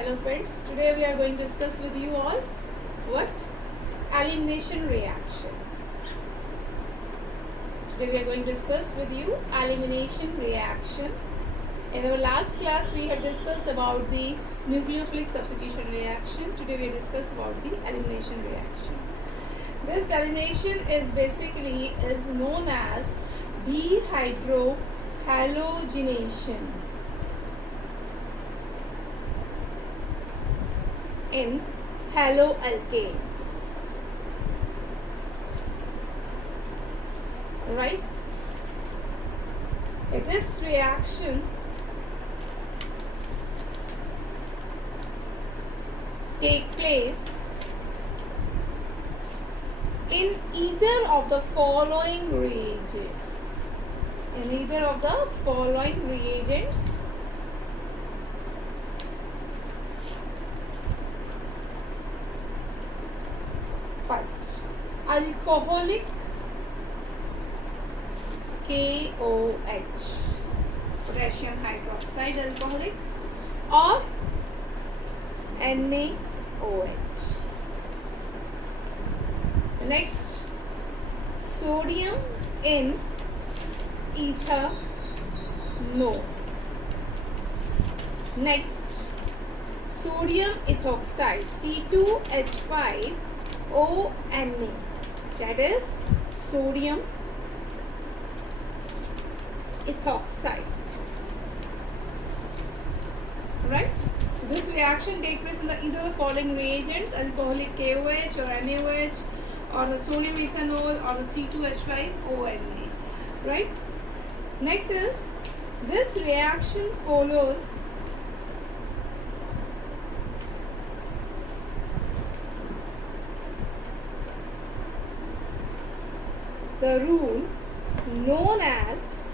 Hello friends, today we are going to discuss with you all what? Elimination reaction. Today we are going to discuss with you elimination reaction. In our last class we had discussed about the nucleophilic substitution reaction. Today we discuss about the elimination reaction. This elimination is basically known as dehydrohalogenation in haloalkanes, right? This reaction take place in either of the following reagents. In either of the following reagents. First, alcoholic KOH, potassium hydroxide alcoholic, or NaOH. Next, sodium in ethanol. Next, sodium ethoxide C2H5ONa, that is sodium ethoxide, right? This reaction takes place in either the following reagents: alcoholic KOH or NaOH, or the sodium ethanol, or the C2H5ONa, right? Next is, this reaction follows the rule known as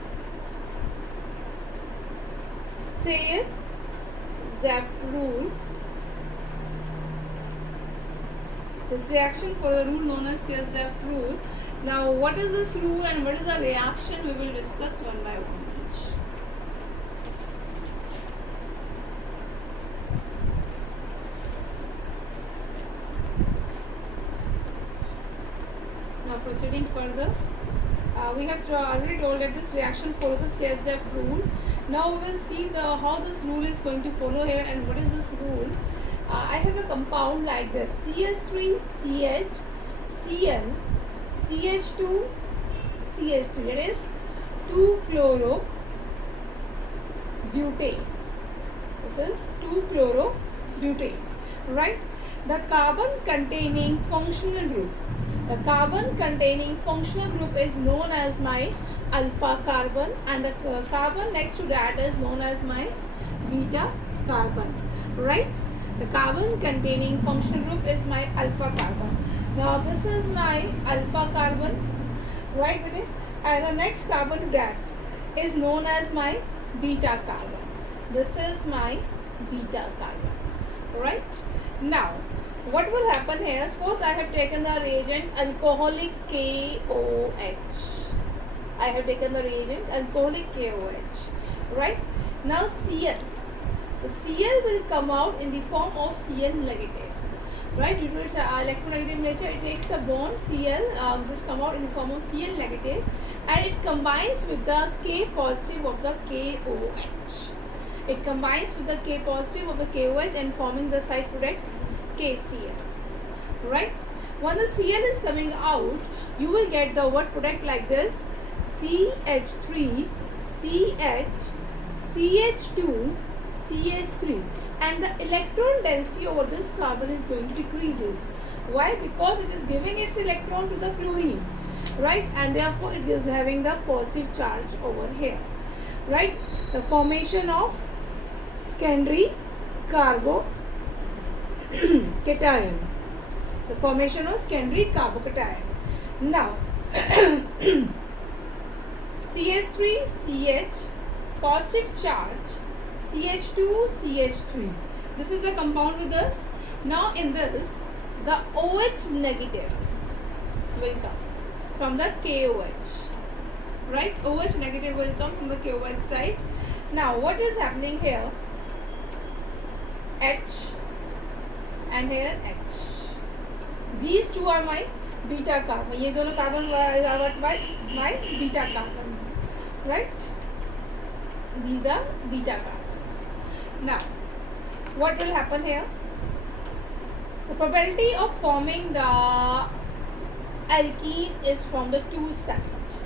Cesf Rule. This reaction for the rule known as Cesf Rule. Now, what is this rule and what is the reaction? We will discuss one by one each. Now, proceeding further, we have already told that this reaction follows the Cesf Rule. Now, we will see how this rule is going to follow here and what is this rule. I have a compound like this: CH3CH, Cl, CH2, CH3, that is 2-chloro-butane. This is 2-chloro-butane, right? The carbon containing functional group. The carbon containing functional group is known as my alpha carbon, and the carbon next to that is known as my beta carbon, right? The carbon containing functional group is my alpha carbon. Now this is my alpha carbon, right? And the next carbon to that is known as my beta carbon. This is my beta carbon, right? Now, what will happen here? Suppose I have taken the reagent alcoholic KOH. I have taken the reagent alcoholic KOH, right? Now Cl. The Cl will come out in the form of Cl negative, right? Due to its electronegative nature, it takes the bond Cl, just come out in the form of Cl negative, and it combines with the K positive of the KOH. It combines with the K positive of the KOH and forming the side product KCl, right? When the Cl is coming out, you will get the word product like this: CH3, CH, CH2, CH3, and the electron density over this carbon is going to decreases. Why? Because it is giving its electron to the chlorine, right? And therefore it is having the positive charge over here, right? The formation of secondary carbocation. The formation of secondary carbocation. Now, CH3, CH, positive charge, CH2, CH3. This is the compound with us. Now in this, the OH negative will come from the KOH. Right? OH negative will come from the KOH side. Now what is happening here? H, and here H. These two are my beta carbon. ये दोनों carbon are what my beta carbon, right? These are beta carbons. Now, what will happen here? The probability of forming the alkene is from the two sides.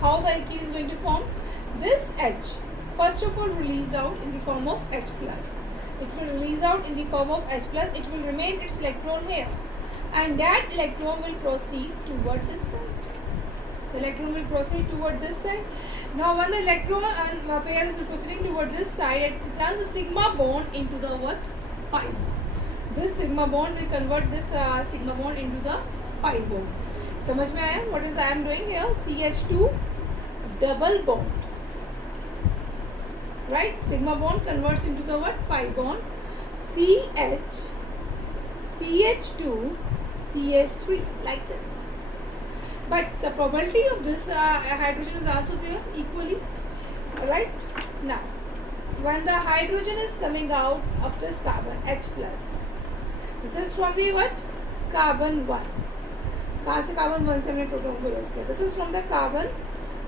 How the alkene is going to form? This H, first of all, release out in the form of H plus. It will release out in the form of H plus. It will remain its electron here, and that electron will proceed toward this side. The electron will proceed toward this side. Now, when the electron and pair is proceeding toward this side, it turns a sigma bond into the what? Pi bond. This sigma bond will convert this sigma bond into the pi bond. समझ में आया? What is I am doing here? CH2 double bond. Right? Sigma bond converts into the what? Pi bond. CH, CH2, CH3, like this. But the probability of this hydrogen is also there equally. Right? Now, when the hydrogen is coming out of this carbon, H plus, this is from the what? Carbon 1. कहाँ से carbon 1 से हमने proton को lose किया? This is from the carbon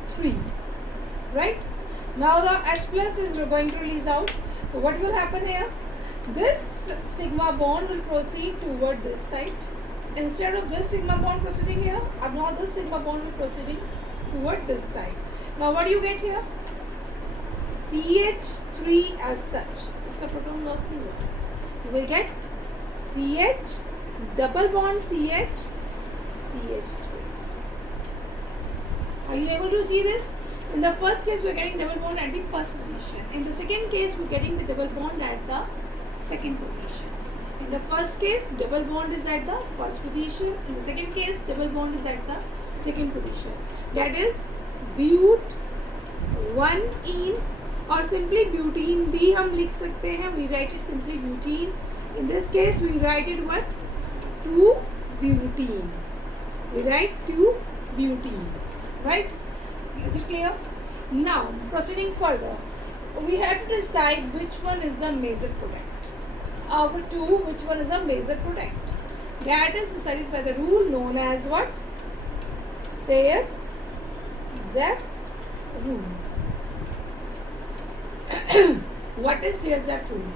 3. Right? Now the H plus is going to release out. So what will happen here? This sigma bond will proceed toward this side. Instead of this sigma bond proceeding here, now this sigma bond will proceeding toward this side. Now what do you get here? CH3 as such. इसका proton loss नहीं हुआ. You will get CH double bond CH, CH3. Are you able to see this? In the first case, we are getting double bond at the first position. In the second case, we are getting the double bond at the second position. In the first case, double bond is at the first position. In the second case, double bond is at the second position. That is but1ene, or simply butene भी हम लिख सकते हैं. We write it simply butene. In this case, we write it what? 2-butene. We write 2-butene. Right? Is it clear? Now, proceeding further, we have to decide which one is the major product. Of two, which one is the major product? That is decided by the rule known as what? Cesf Rule. What is Cesf Rule?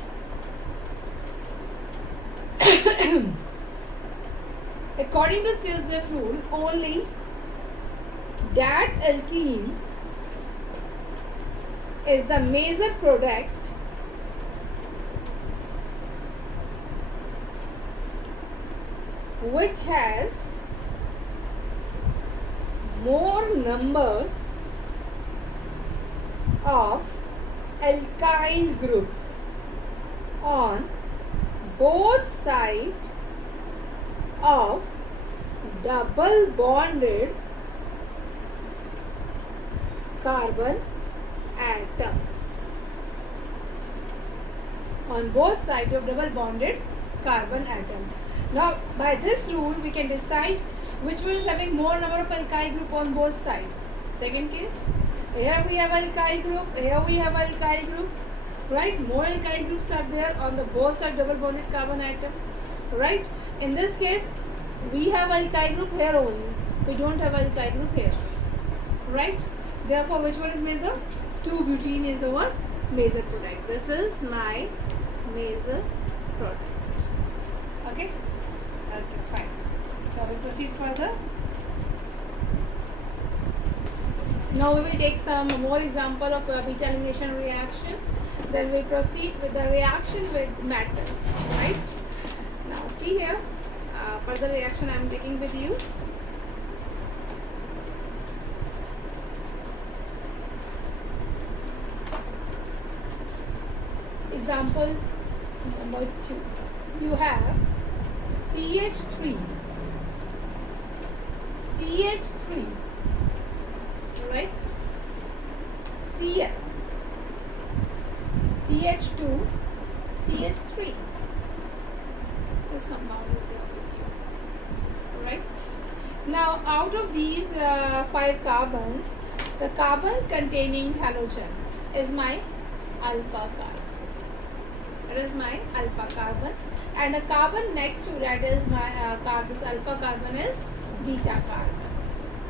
According to Cesf Rule, only that alkene is the major product which has more number of alkyl groups on both sides of double bonded carbon atoms. On both sides of double bonded carbon atom. Now, by this rule, we can decide which one is having more number of alkyl group on both sides. Second case, here we have alkyl group, here we have alkyl group, right? More alkyl groups are there on the both side double bonded carbon atom, right? In this case, we have alkyl group here only. We don't have alkyl group here, right? Therefore, which one is major? 2-butene is our major product. This is my major product. Okay? Okay, fine. Now we proceed further. Now we will take some more example of beta elimination reaction. Then we'll proceed with the reaction with metals. Right? Now see here, further reaction I am taking with you. Example number 2. You have CH3, right? Cl, CH2, CH3. This compound is there, right? Now, out of these 5 carbons, the carbon containing halogen is my alpha carbon. That is my alpha carbon, and the carbon next to that is my this alpha carbon is beta carbon.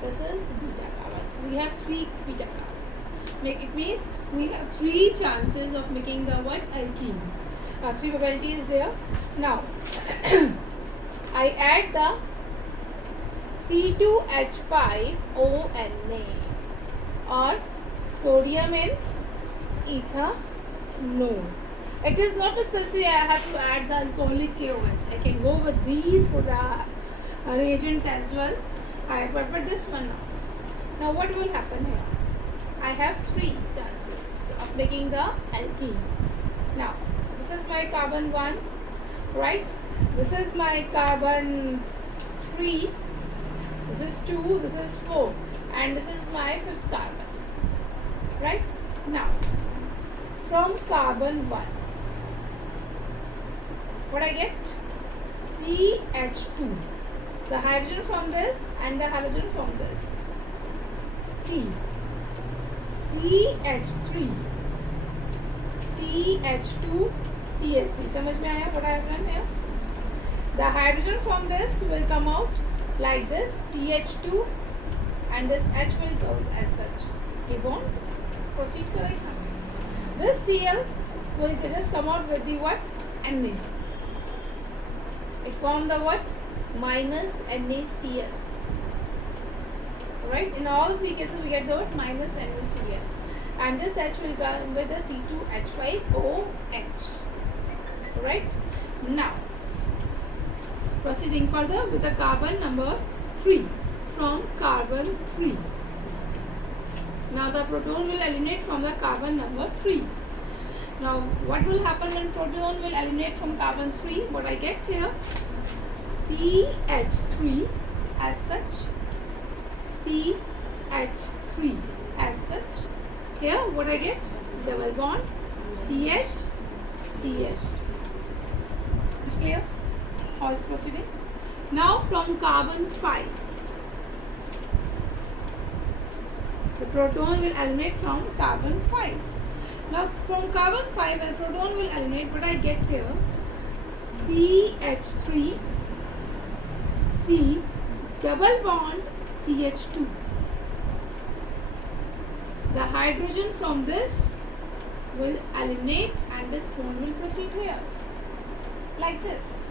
This is beta carbon. We have 3 beta carbons. It means we have 3 chances of making the what? Alkenes. 3 probability is there. Now I add the C2H5ONa or sodium in ethanol. It is not necessary I have to add the alcoholic KOH. I can go with these reagents as well. I prefer this one now. Now what will happen here? I have 3 chances of making the alkene. Now this is my carbon 1, right? This is my carbon 3. This is 2, this is 4, and this is my 5th carbon, right? Now from carbon 1, what I get? CH2, the hydrogen from this and the halogen from this. C, CH3, CH2, CH3. समझ में आया what I have done here? The hydrogen from this will come out like this, CH2, and this H will go as such. ये bond proceed करें यहाँ पे. This Cl will just come out with the what? Na. It form the what? Minus NaCl. Right? In all 3 cases we get the what? Minus NaCl. And this H will come with the C2H5OH. Right? Now proceeding further with the carbon number 3. From carbon 3. Now the proton will eliminate from the carbon number 3. Now what will happen when proton will eliminate from carbon 3? What I get here? CH3 as such. CH3 as such. Here what I get? Double bond CH, CH. Is it clear? How is proceeding? Now from carbon 5. The proton will eliminate from carbon 5. Now from carbon 5 and proton will eliminate, what I get here? CH3, C, double bond CH2. The hydrogen from this will eliminate and this bond will proceed here. Like this.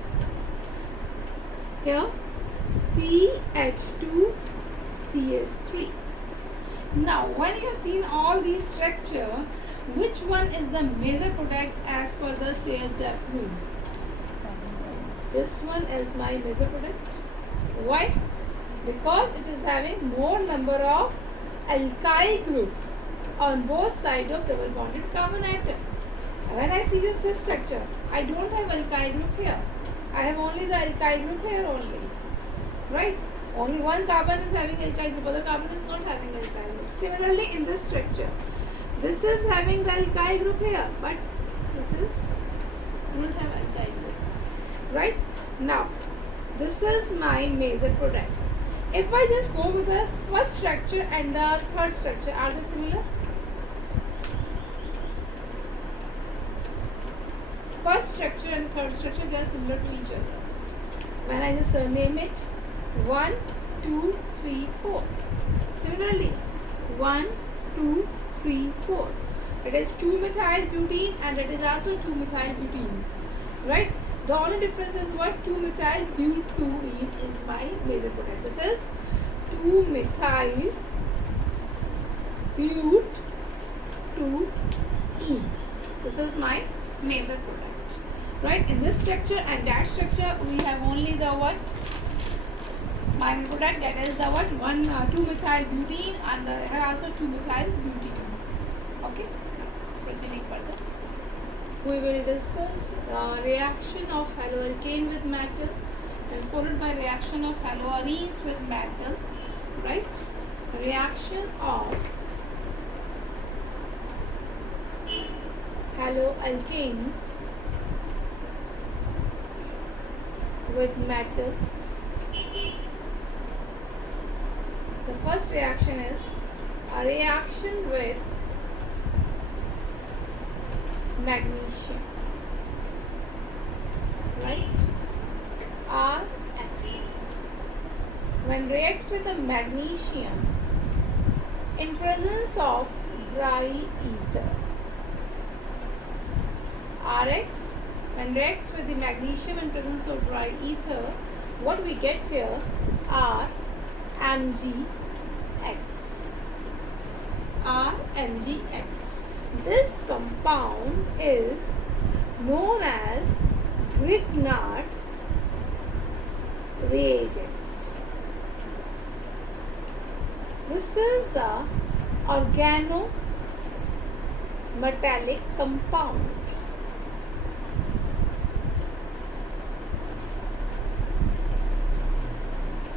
Here CH2, CH3. Now when you have seen all these structure, which one is the major product as per the Cesf rule? This one is my major product. Why? Because it is having more number of alkyl group on both sides of double bonded carbon atom. When I see just this structure, I don't have alkyl group here. I have only the alkyl group here only. Right? Only one carbon is having alkyl group, other carbon is not having alkyl group. Similarly in this structure, this is having the alkyl group here, but this is don't have alkyl group. Right? Now, this is my major product. If I just go with the first structure and the third structure, are they similar? First structure and third structure, they are similar to each other. When I just name it 1, 2, 3, 4. Similarly, 1, 2, 3, 4. It is 2-methyl butene and it is also 2-methyl butene. Right? The only difference is what? 2-methyl butene is my major product. This is 2-methyl but2e. This is my major product. Right? In this structure and that structure, we have only the what? Minor product, that is the what? 2-methyl butene and also 2-methyl butene. Okay? Now, proceeding further. We will discuss reaction of haloalkane with metal and followed by reaction of haloarenes with metal. Right? Reaction of haloalkanes with metal. The first reaction is a reaction with magnesium. when reacts with the magnesium in presence of dry ether. Rx when reacts with the magnesium in presence of dry ether, what we get here are MgX. RMgX. This compound is known as Grignard reagent. This is a organometallic compound.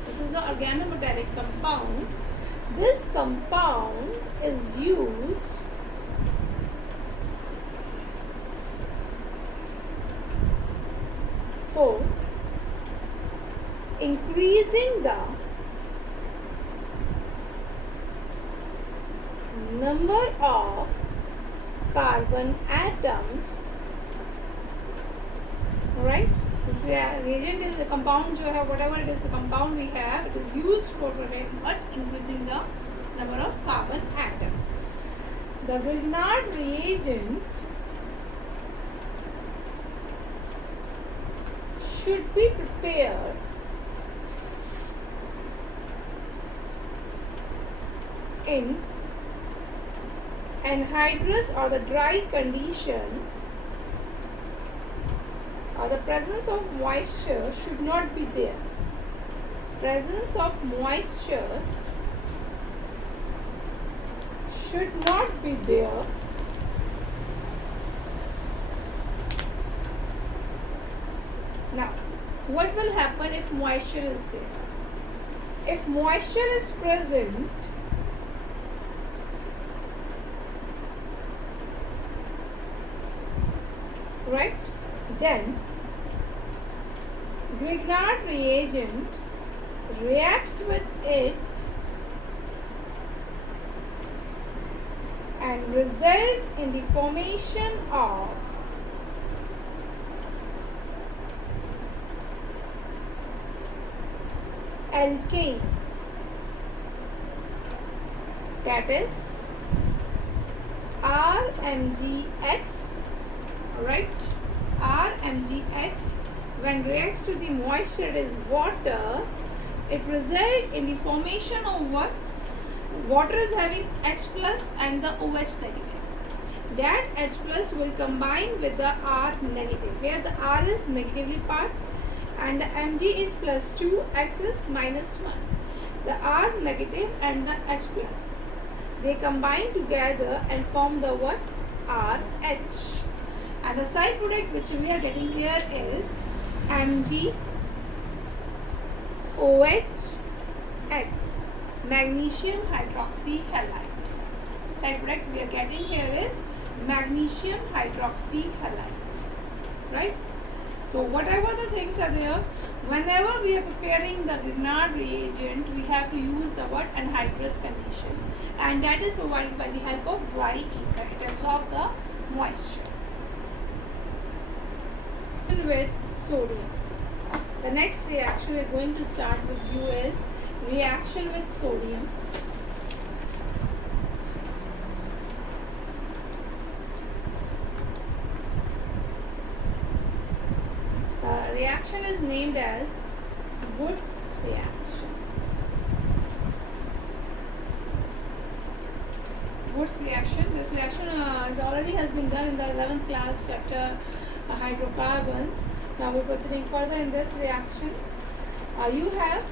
This is the organometallic compound. This compound is used for increasing the number of carbon atoms, right? This reagent is the compound जो है, whatever it is the compound we have, it is used for increasing the number of carbon atoms. The Grignard reagent should be prepared in anhydrous or the dry condition, or the presence of moisture should not be there. Presence of moisture should not be there. Now, what will happen if moisture is there? If moisture is present, right, then Grignard reagent reacts with it and result in the formation of alkane, that is RMgX, right? RMgX when reacts with the moisture, it is water, it results in the formation of what? Water is having H plus and the OH negative. That H plus will combine with the R negative, where the R is negatively part and the Mg is plus 2, X is minus 1. The R negative and the H plus, they combine together and form the what? RH. And the side product which we are getting here is MgOH, magnesium hydroxy halide. Side product we are getting here is magnesium hydroxy halide, right? So whatever the things are there, whenever we are preparing the Grignard reagent, we have to use the what? Anhydrous condition, and that is provided by the help of dry ether. It absorbs the moisture. With sodium, the next reaction we are going to start with you is reaction with sodium. Reaction is named as Woods reaction. Woods reaction. This reaction already has been done in the 11th class chapter hydrocarbons. Now we're proceeding further in this reaction. You have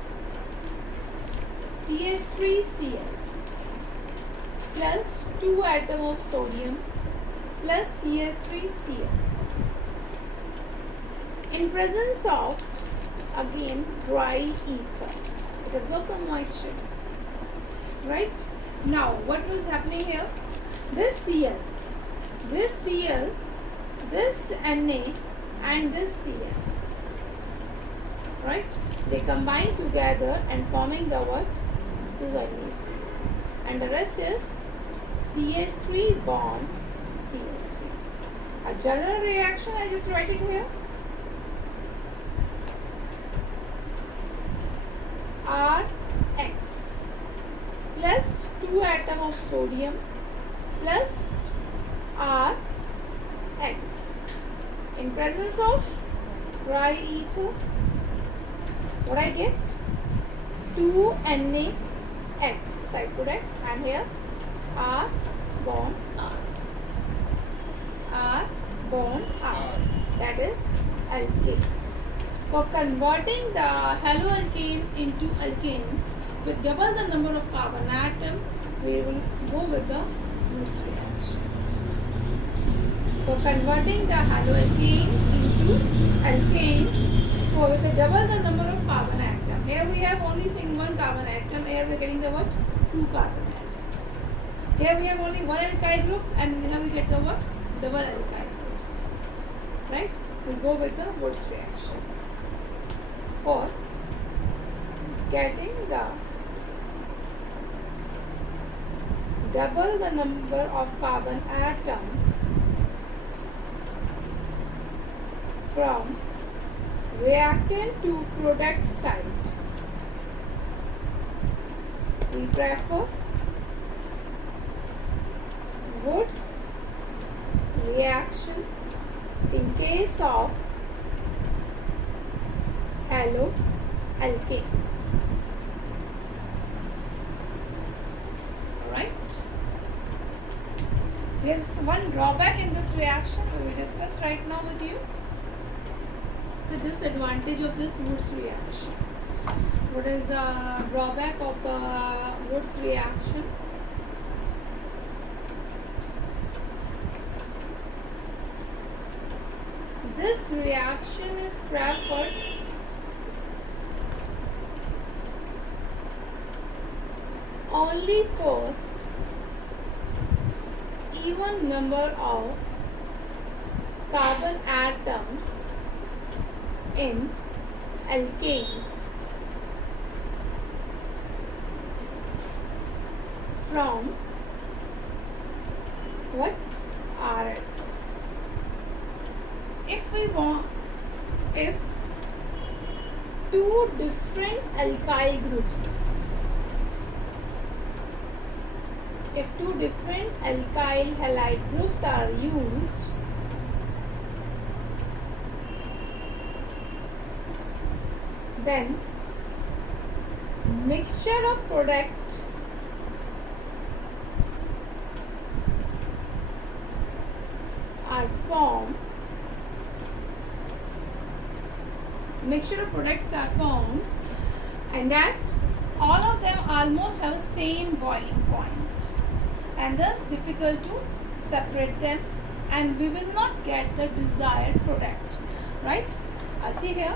CH3Cl plus 2 atom of sodium plus CH3Cl in presence of again dry ether. It absorbs the moisture, right? Now what was happening here? This Cl, this Cl, this Na and this Cl, right? They combine together and forming the what? 2NaCl, and the rest is CH3 bond CH3. A general reaction, I just write it here. R X plus 2 atom of sodium plus R X. In presence of dry ether, what I get? 2 NaX. I put it, and here R bond R. R bond R. That is alkane. For converting the haloalkane into alkane with double the number of carbon atom, we will go with the Wurtz reaction. For converting the haloalkane into alkane with a double the number of carbon atom. Here we have only seeing one carbon atom. Here we are getting the what? 2 carbon atoms. Here we have only one alkyl group, and here we get the what? Double alkyl groups. Right? We go with the Wurtz reaction. For getting the double the number of carbon atom from reactant to product side, we prefer Wurtz reaction in case of haloalkanes. Alright. There is one drawback in this reaction we will discuss right now with you. The disadvantage of this Wurtz reaction. What is the drawback of the Wurtz reaction? This reaction is preferred only for even number of carbon atoms in alkanes from what? Rx. If two different alkyl groups, if two different alkyl halide groups are used, then mixture of product are formed. Mixture of products are formed, and that all of them almost have the same boiling point, and thus difficult to separate them, and we will not get the desired product. Right? See here.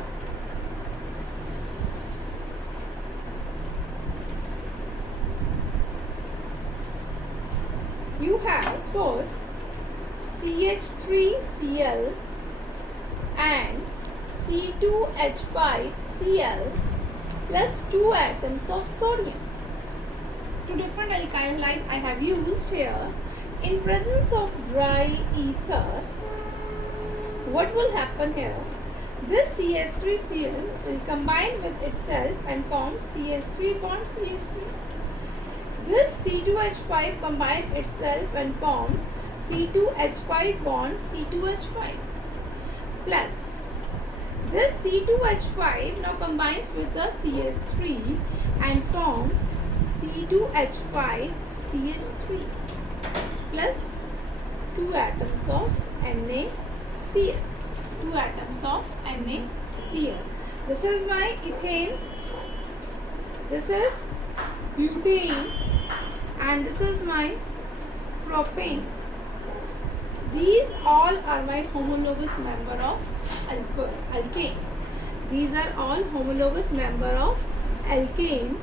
You have, suppose, CH3Cl and C2H5Cl plus 2 atoms of sodium. Two different alkyl halide I have used here. In presence of dry ether, what will happen here? This CH3Cl will combine with itself and form CH3 bond CH3. This C2H5 combine itself and form C2H5 bond C2H5 plus this C2H5 now combines with the CH3 and form C2H5 CH3 plus 2 atoms of NaCl. 2 atoms of NaCl. This is my ethane, this is butane, and this is my propane. These all are my homologous member of alkane. These are all homologous member of alkane.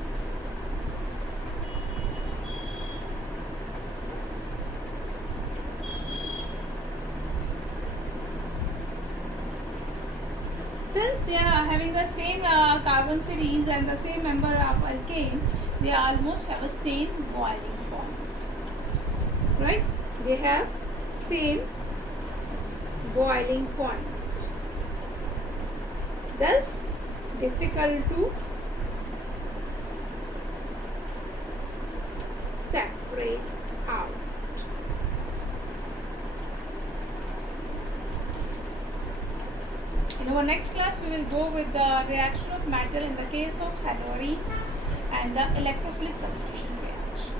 Since they are having the same carbon series and the same member of alkane, they almost have a same boiling point. Right? They have same boiling point. Thus, difficult to separate out. In our next class, we will go with the reaction of metal in the case of halogens and the electrophilic substitution reaction.